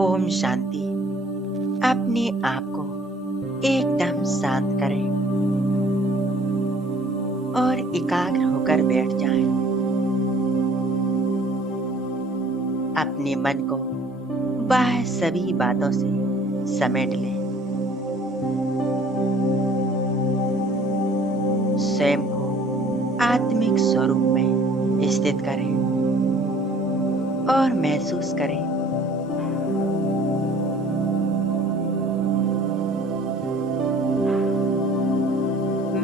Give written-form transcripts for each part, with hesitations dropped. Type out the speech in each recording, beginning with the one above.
ओम शांति। अपने आप को एकदम शांत करें और एकाग्र होकर बैठ जाएं। अपने मन को बाह्य सभी बातों से समेट लें। स्वयं को आत्मिक स्वरूप में स्थित करें और महसूस करें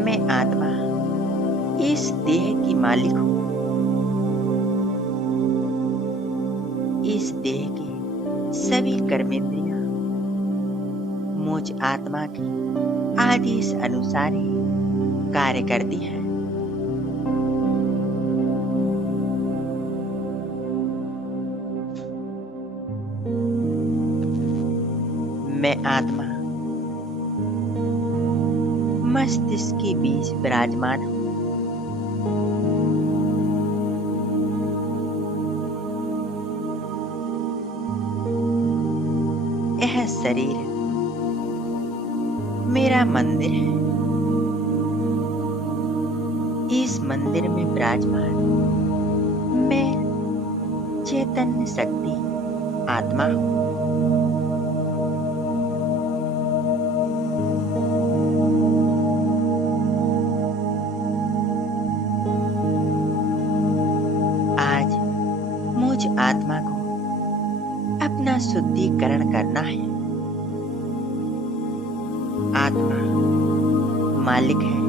मैं आत्मा इस देह की मालिक हूँ। इस देह की सभी कर्मेंद्रियां मुझ आत्मा के आदेश अनुसार ही कार्य करती हैं। मैं आत्मा मस्तिष्क के बीच विराजमान हूँ। यह शरीर मेरा मंदिर है। इस मंदिर में विराजमान मैं चैतन्य शक्ति आत्मा हूँ। आज मुझ आत्मा को अपना शुद्धिकरण करना है। आत्मा मालिक है।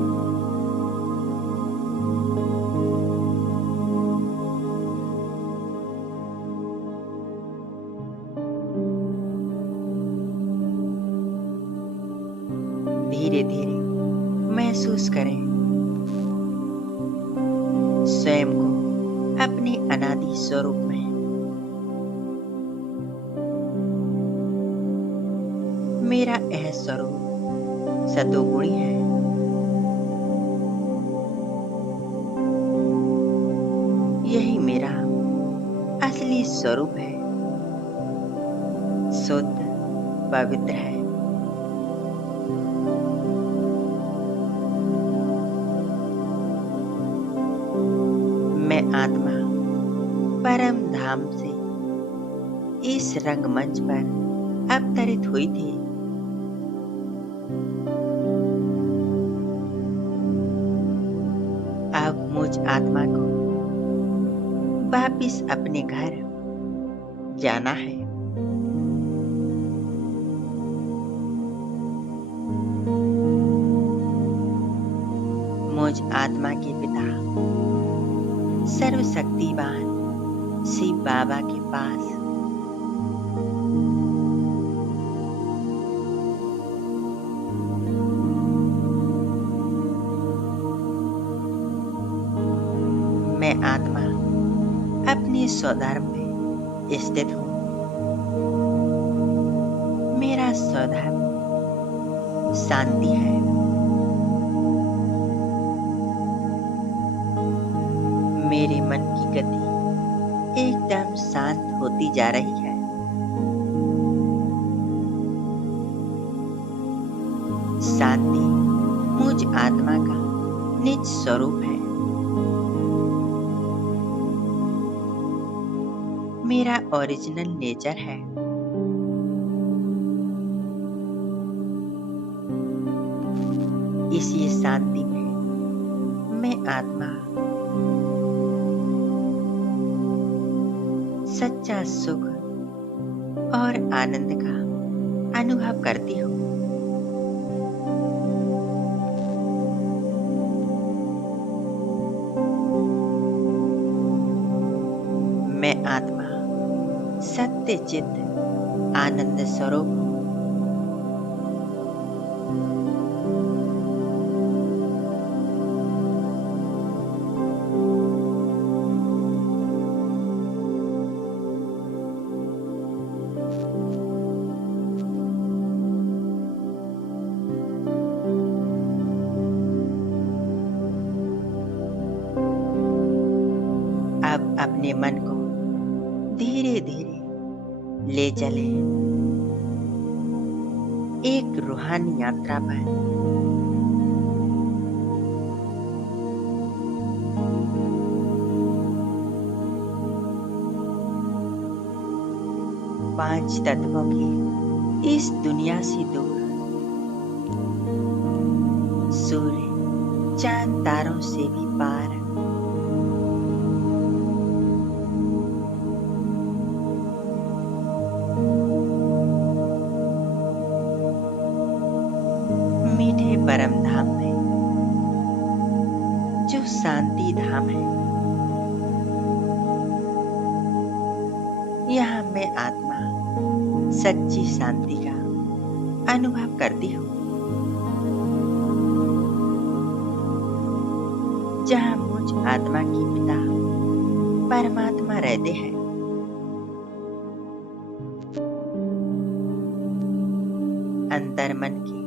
धीरे धीरे महसूस करें स्वयं को अपने अनादि स्वरूप में। मेरा यह स्वरूप सतोगुणी है। यही मेरा असली स्वरूप है। शुद्ध पवित्र है। मैं आत्मा परम धाम से इस रंगमंच पर अवतरित हुई थी। अब मुझ आत्मा को वापिस अपने घर जाना है। मुझ आत्मा के पिता सर्वशक्तिवान शिव बाबा के पास मैं आत्मा अपने स्वधर्म में स्थित हूँ। मेरा स्वधर्म शांति है। मेरे मन की गति एकदम शांत होती जा रही है। शांति मुझ आत्मा का निज स्वरूप है। मेरा ओरिजिनल नेचर है। इसी शांति में मैं आत्मा सच्चा सुख और आनंद का अनुभव करती हूँ। मैं आत्मा सत्य चित्त आनंद स्वरूप हूँ। अब अपने मन को धीरे धीरे ले चले एक रूहानी यात्रा पर। पांच तत्वों की इस दुनिया से दूर, सूर्य चांद तारों से भी पार। मीठे परम धाम में जो शांति धाम है, यहाँ मैं आत्मा सच्ची शांति का अनुभव करती हूँ। जहाँ मुझ आत्मा की पिता परमात्मा रहते हैं। अंतर्मन के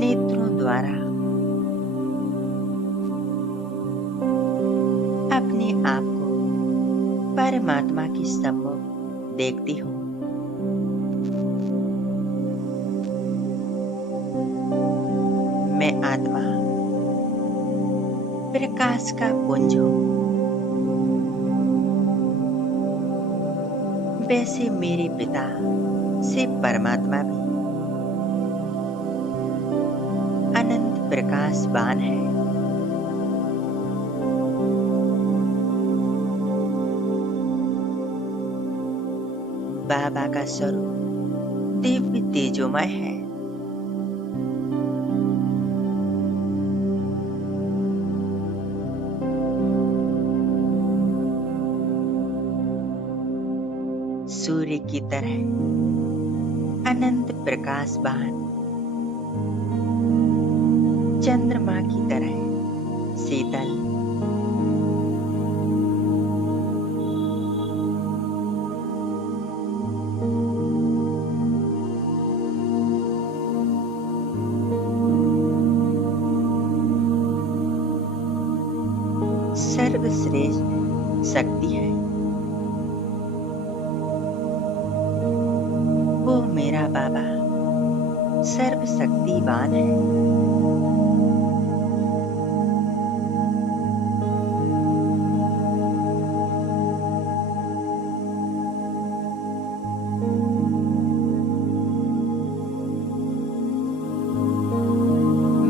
नेत्रों द्वारा अपने आप को परमात्मा के सम्मुख देखती हूँ। मैं आत्मा प्रकाश का पुंज हूँ। वैसे मेरे पिता से परमात्मा भी अनंत प्रकाशवान है। बाबा का स्वरूप दिव्य तेजोमय है। सूर्य की तरह अनंत प्रकाशवान, चंद्रमा की तरह शीतल, सर्वश्रेष्ठ शक्ति है। वो मेरा बाबा सर्वशक्तिवान है।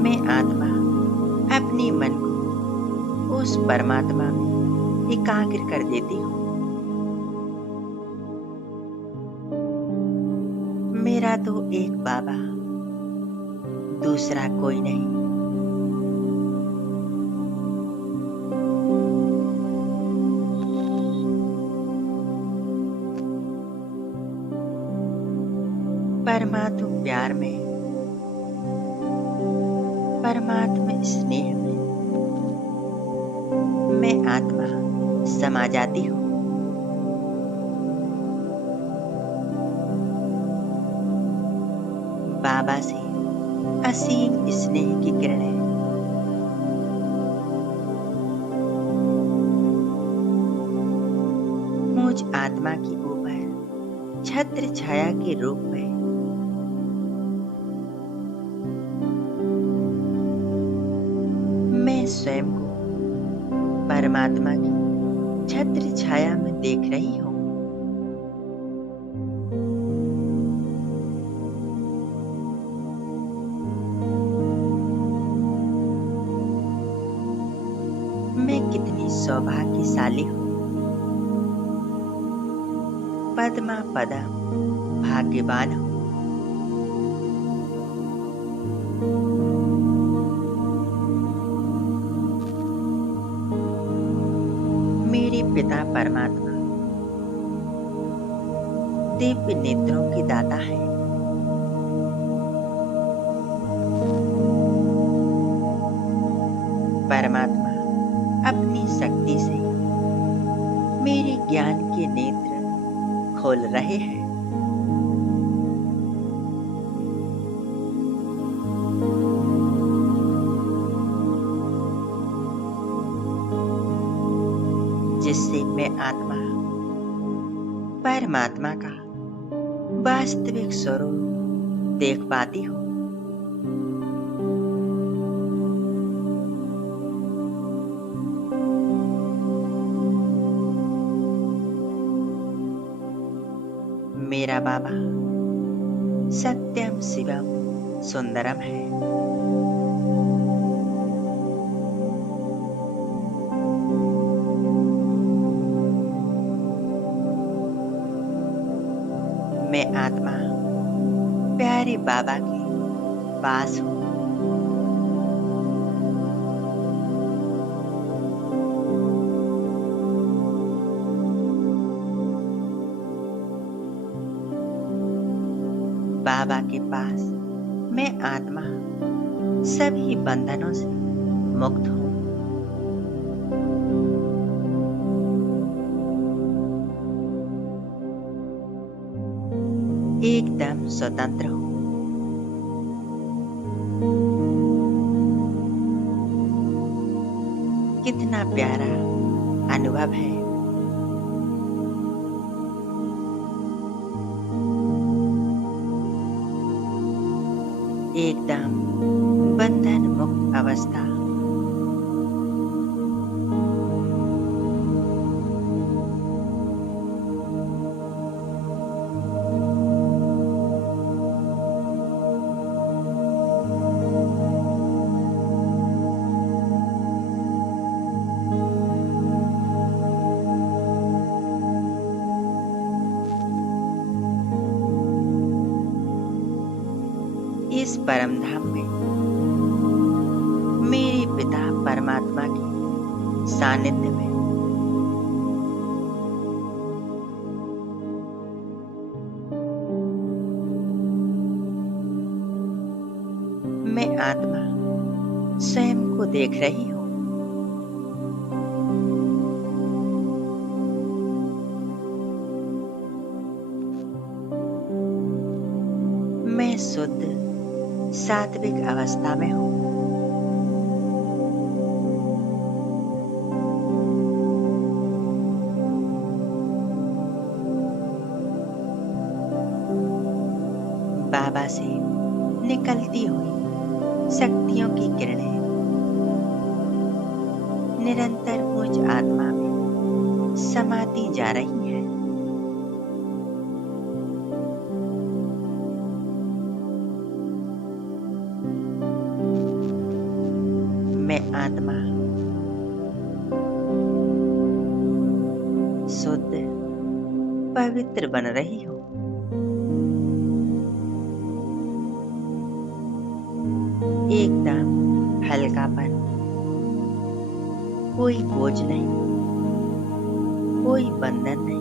मैं आत्मा अपने मन को उस परमात्मा में एकाग्र कर देती हूँ। मेरा तो एक बाबा, दूसरा कोई नहीं। परमात्मा प्यार में, परमात्मा स्नेह में मैं आत्मा समा जाती हूँ। बाबा से असीम स्नेह की किरणें मुझ आत्मा की ऊपर छत्र छाया के रूप में मैं स्वयं को परमात्मा की छत्र छाया में देख रही हूँ। मैं कितनी सौभाग्यशाली हूँ। पद्मा पदम भाग्यवान हूँ। मेरे पिता परमात्मा दिव्य नेत्रों की दाता है। परमात्मा अपनी शक्ति से मेरे ज्ञान के नेत्र खोल रहे हैं। जिससे मैं आत्मा परमात्मा का वास्तविक स्वरूप देख पाती हूँ। मेरा बाबा सत्यम शिवम सुंदरम है। मैं आत्मा प्यारे बाबा के पास हूँ। बाबा के पास मैं आत्मा सभी बंधनों से मुक्त हूँ। एकदम स्वतंत्र हूँ। कितना प्यारा अनुभव है। एकदम बंधन मुक्त अवस्था। इस परम धाम में मेरे पिता परमात्मा के सानिध्य में मैं आत्मा स्वयं को देख रही हूँ। मैं शुद्ध सात्विक अवस्था में हूँ। बाबा से निकलती हुई शक्तियों की किरणें निरंतर मुझ आत्मा में समाती जा रही हैं। मैं आत्मा शुद्ध पवित्र बन रही हूँ। एकदम हल्कापन, कोई बोझ नहीं, कोई बंधन नहीं।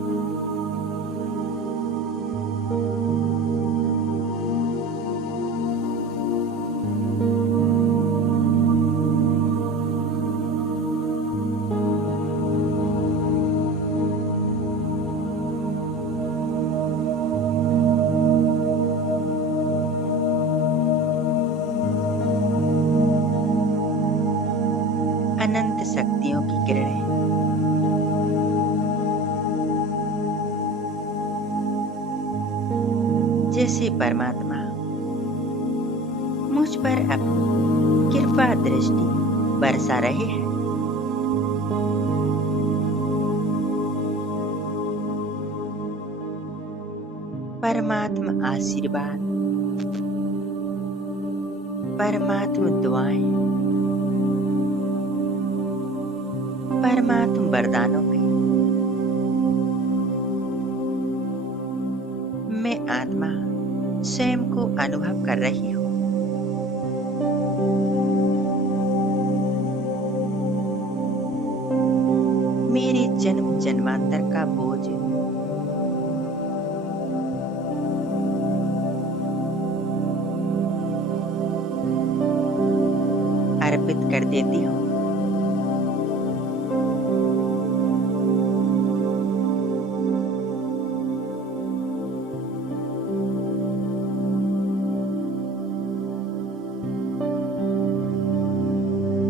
अनंत शक्तियों की किरणें जैसे परमात्मा मुझ पर अपनी कृपा दृष्टि बरसा रहे हैं। परमात्मा आशीर्वाद, परमात्मा दुआएं, परमात्मा वरदानों में मैं आत्मा स्वयं को अनुभव कर रही हूँ। मेरे जन्म जन्मांतर का बोझ अर्पित कर देती हूँ।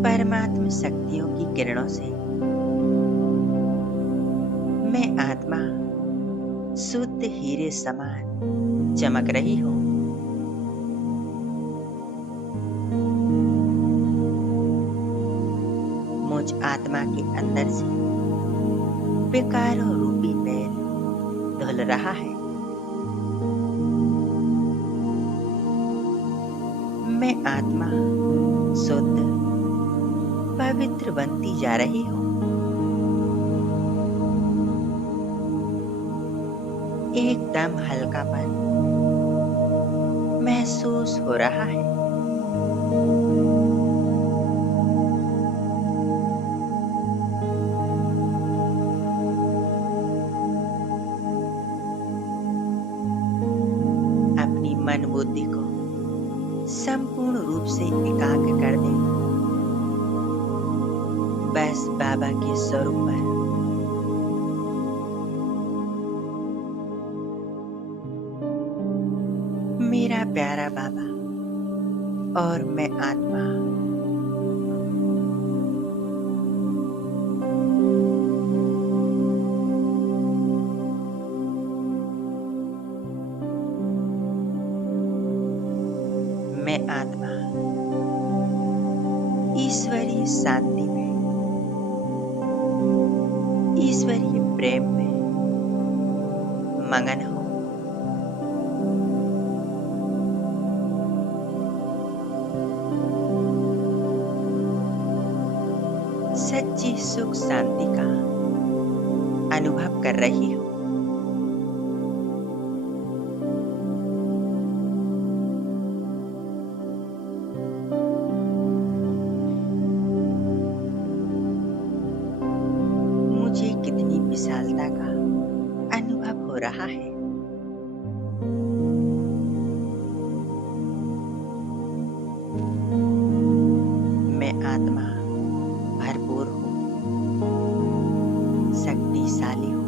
परमात्मा शक्तियों की किरणों से मैं आत्मा शुद्ध हीरे समान चमक रही हो। मुझ आत्मा के अंदर से विकारों रूपी मैल धुल रहा है। मैं आत्मा शुद्ध पवित्र बनती जा रही हूँ। एकदम हल्कापन महसूस हो रहा है। अपनी मन बुद्धि को संपूर्ण रूप से एकाग्र कर दें। बस बाबा के स्वरूप पर। मेरा प्यारा बाबा और मैं आत्मा मैं आत्मा ईश्वरीय शांति में, ईश्वरीय प्रेम में मगन हूँ। सच्ची सुख शांति का अनुभव कर रही हूँ। मुझे कितनी विशालता का अनुभव हो रहा है। मैं आत्मा भरपूर हूँ, शक्तिशाली हूँ।